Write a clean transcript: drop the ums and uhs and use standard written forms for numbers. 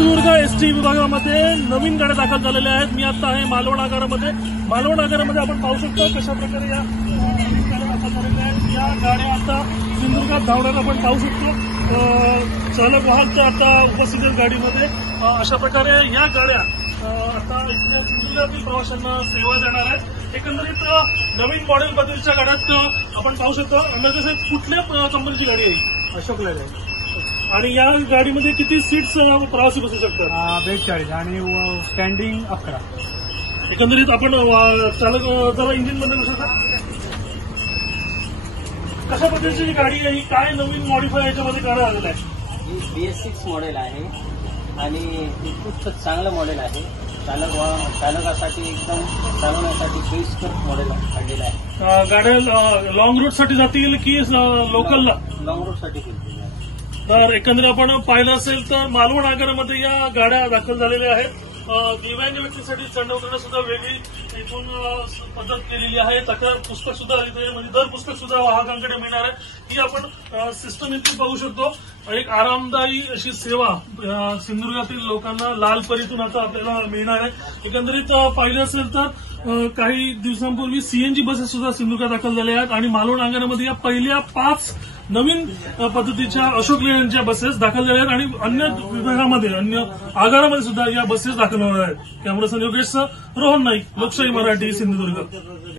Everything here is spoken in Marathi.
सिंधुदुर्ग एसटी विभागामध्ये नवीन गाड्या दाखल झालेल्या आहेत। मी आता आहे मालवण आगारामध्ये। मालवण आगारामध्ये आपण पाहू शकतो कशा प्रकारे या गाड्या दाखल झालेल्या आहेत। या गाड्या आता सिंधुदुर्गात धावण्याला आपण पाहू शकतो। चालक वाहक आता उपस्थित आहेत गाडीमध्ये। अशा प्रकारे या गाड्या आता इथल्या सिंधुदुर्गातील प्रवाशांना सेवा देणार आहेत। एकंदरीत नवीन मॉडेल पद्धतीच्या गाड्यात आपण पाहू शकतो। अंदाजे साहेब कुठल्या कंपनीची गाडी आहे? अशोक लेलँड आणि या गाडीमध्ये किती सीट्स प्रवासी बसू शकतात? 42 आणि स्टँडिंग 11। एकंदरीत आपण चालक जरा इंजिन मध्ये बसू शकता। कशा पद्धतीची गाडी आहे ही? काय नवीन मॉडिफाय याच्यामध्ये करण्यात आलेलं आहे? ही BS6 मॉडेल आहे आणि खूप चांगलं मॉडेल आहे। चालकासाठी एकदम चालवण्यासाठी सोयीस्कर मॉडेल काढलेलं आहे। गाड्या लॉंग रूट साठी जातील की लोकलला? लॉंग रूट साठी केली आहे। तर एकंदरीत आपण पाहिलं असेल तर मालवण आगारामध्ये या गाड्या दाखल झालेल्या आहेत। दिव्यांग व्यक्तीसाठी चढ उतरणं सुद्धा वेगळी इथून पद्धत केलेली आहे। तक्रार पुस्तक सुद्धा इथे म्हणजे दर पुस्तक सुद्धा वाहकांकडे मिळणार आहे। ही आपण सिस्टम इथे पाहू शकतो। एक आरामदायी अशी सेवा सिंधुदुर्गातील लोकांना लालपरीतून आता आपल्याला मिळणार आहे। एकंदरीत पाहिलं असेल तर काही दिवसांपूर्वी CNG बसेस सुद्धा सिंधुदुर्गात दाखल झाल्या आहेत आणि मालवण आगारामध्ये या पहिल्या 5 नवीन पद्धतीच्या अशोक लेलँडच्या बसेस दाखल झाल्या आहेत आणि अन्य विभागामध्ये अन्य आगारामध्ये सुद्धा या बसेस दाखल होणार आहेत। कॅमेरा पर्सन योगेश रोहन नाईक, लोकशाही मराठी, सिंधुदुर्ग।